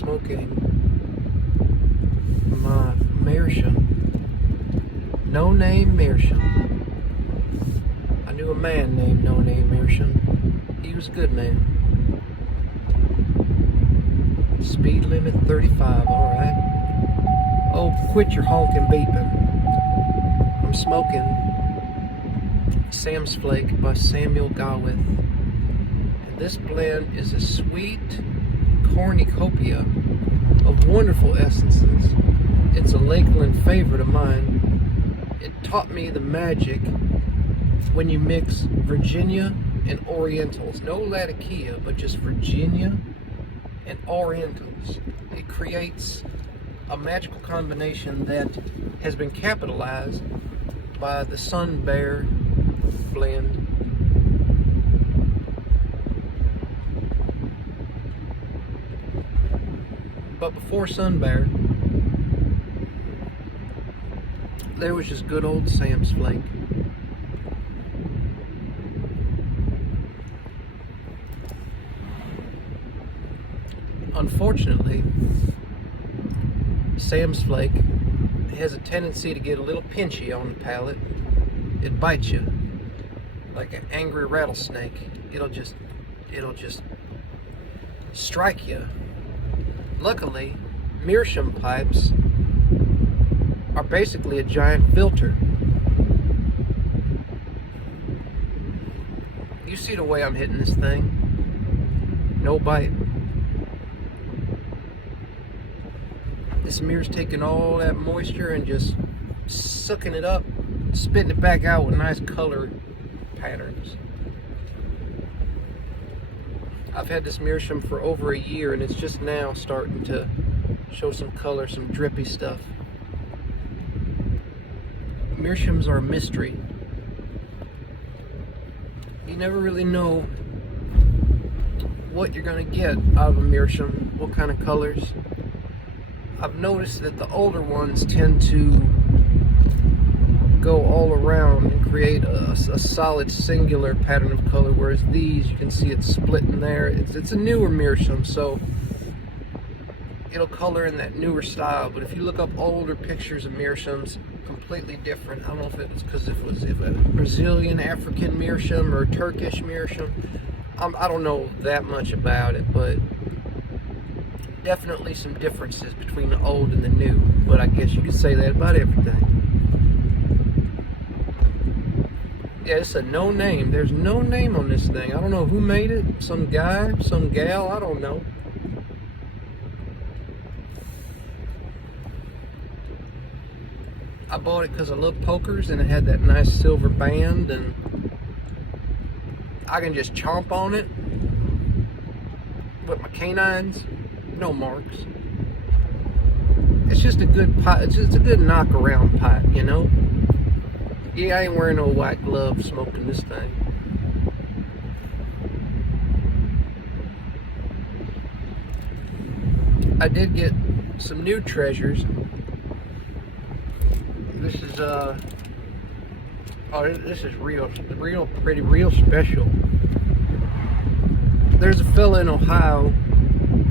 smoking my Meerschaum. No Name Meerschaum. I knew a man named No Name Meerschaum. He was a good man. Speed limit 35, alright. Oh, quit your honking beeping. I'm smoking Sam's Flake by Samuel Gawith. And this blend is a sweet cornucopia of wonderful essences. It's a Lakeland favorite of mine. It taught me the magic when you mix Virginia and Orientals. No Latakia, but just Virginia and Orientals. It creates a magical combination that has been capitalized by the Sun Bear blend. But before Sun Bear, there was just good old Sam's Flake. Unfortunately, Sam's Flake has a tendency to get a little pinchy on the palate. It bites you like an angry rattlesnake. It'll just strike you. Luckily, Meerschaum pipes are basically a giant filter. You see the way I'm hitting this thing? No bite. This mirror's taking all that moisture and just sucking it up, spitting it back out with nice color patterns. I've had this Meerschaum for over a year and it's just now starting to show some color, some drippy stuff. Meerschaums are a mystery. You never really know what you're going to get out of a Meerschaum, what kind of colors. I've noticed that the older ones tend to go all around and create a solid singular pattern of color, whereas these, you can see it's split in there. It's a newer Meerschaum, so it'll color in that newer style. But if you look up older pictures of Meerschaums, completely different. I don't know if it was because if a Brazilian African Meerschaum or Turkish Meerschaum. I don't know that much about it, but definitely some differences between the old and the new. But I guess you could say that about everything. Yeah, it's a no name. There's no name on this thing. I don't know who made it. Some guy, some gal, I don't know. I bought it because I love pokers and it had that nice silver band and I can just chomp on it with my canines, no marks. It's just a good pipe. It's a good knock around pipe, you know? Yeah, I ain't wearing no white gloves smoking this thing. I did get some new treasures. This is this is real pretty, real special. There's a fella in Ohio,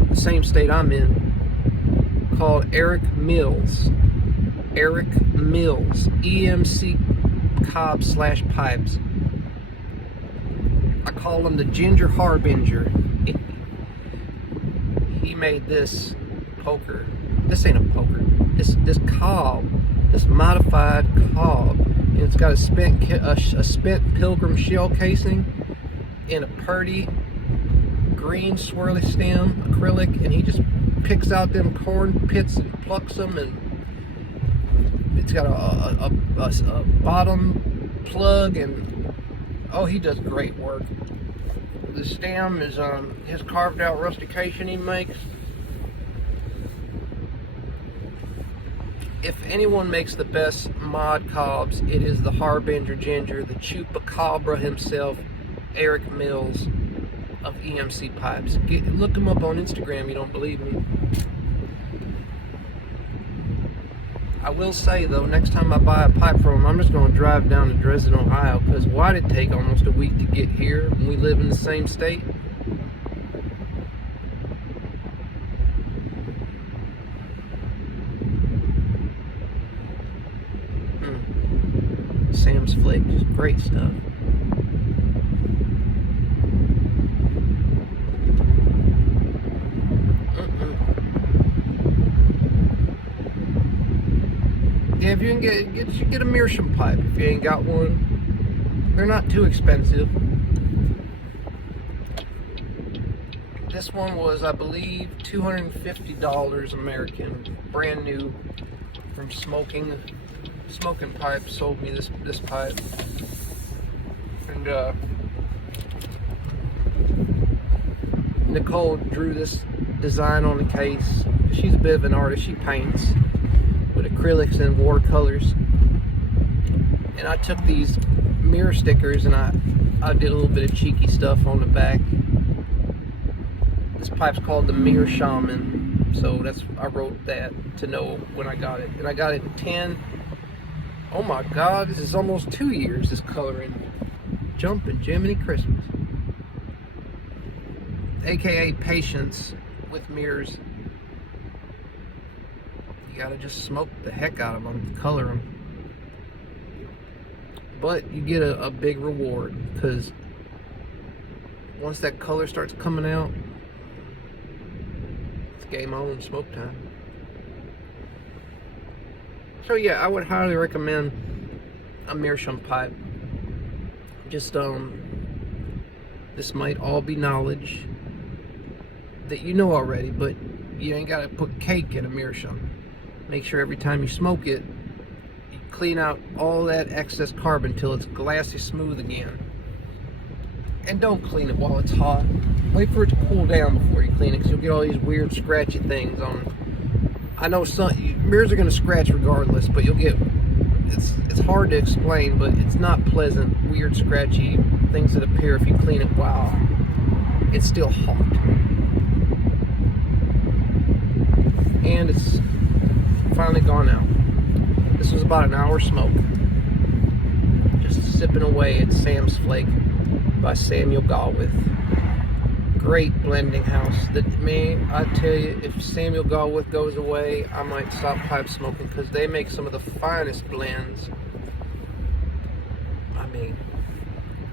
the same state I'm in, called Eric Mills. Eric Mills, EMC cob / pipes. I call him the Ginger Harbinger. He made this poker. This ain't a poker. This cob, this modified cob, and it's got a spent pilgrim shell casing and a purdy green swirly stem acrylic, and he just picks out them corn pits and plucks them, and it's got a bottom plug, and oh, he does great work. The stem is his carved out rustication he makes. If anyone makes the best mod cobs, it is the Harbinger Ginger, the Chupacabra himself, Eric Mills of EMC Pipes. Look him up on Instagram, you don't believe me. I will say though, next time I buy a pipe from him, I'm just going to drive down to Dresden, Ohio, because why did it take almost a week to get here when we live in the same state? Great stuff. Yeah, if you can get a Meerschaum pipe if you ain't got one. They're not too expensive. This one was, I believe, $250 American, brand new, from Smoking Pipe. Sold me this pipe, and Nicole drew this design on the case. She's a bit of an artist. She paints with acrylics and watercolors, and I took these mirror stickers and I did a little bit of cheeky stuff on the back. This pipe's called the Meerschaum, so I wrote that to know when I got it, and I got it in 10. Oh my God, this is almost 2 years. This coloring, jumping Jiminy Christmas, aka patience with mirrors. You gotta just smoke the heck out of them, color them. But you get a big reward, because once that color starts coming out, it's game on, smoke time. So yeah, I would highly recommend a Meerschaum pipe. Just this might all be knowledge that you know already, but you ain't gotta put cake in a Meerschaum. Make sure every time you smoke it, you clean out all that excess carbon till it's glassy smooth again. And don't clean it while it's hot. Wait for it to cool down before you clean it, because you'll get all these weird scratchy things on it. I know mirrors are going to scratch regardless, but you'll get, it's hard to explain, but it's not pleasant, weird scratchy things that appear if you clean it while it's still hot. And it's finally gone out. This was about an hour smoke, just sipping away at Sam's Flake by Samuel Galwith. Great blending house. I tell you, if Samuel Galwith goes away, I might stop pipe smoking, because they make some of the finest blends. I mean,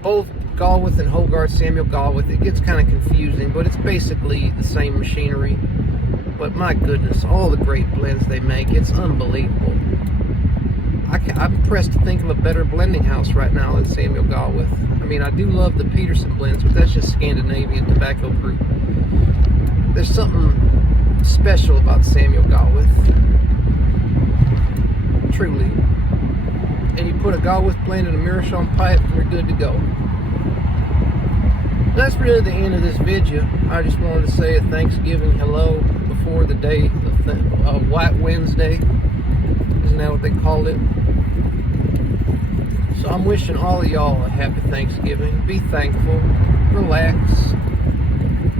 both Galwith and Hogarth, Samuel Galwith, it gets kind of confusing, but it's basically the same machinery. But my goodness, all the great blends they make, it's unbelievable. I'm pressed to think of a better blending house right now than Samuel Galwith. I mean, I do love the Peterson blends, but that's just Scandinavian tobacco group. There's something special about Samuel Galwith, truly. And you put a Galwith blend in a Meerschaum pipe, and you're good to go. That's really the end of this video. I just wanted to say a Thanksgiving hello before the day of White Wednesday. Isn't that what they called it? So I'm wishing all of y'all a happy Thanksgiving. Be thankful, relax,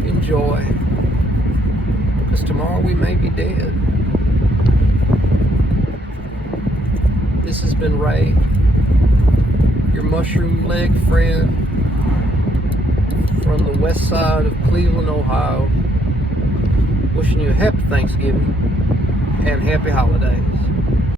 enjoy, because tomorrow we may be dead. This has been Ray, your mushroom leg friend from the west side of Cleveland, Ohio. Wishing you a happy Thanksgiving and happy holidays.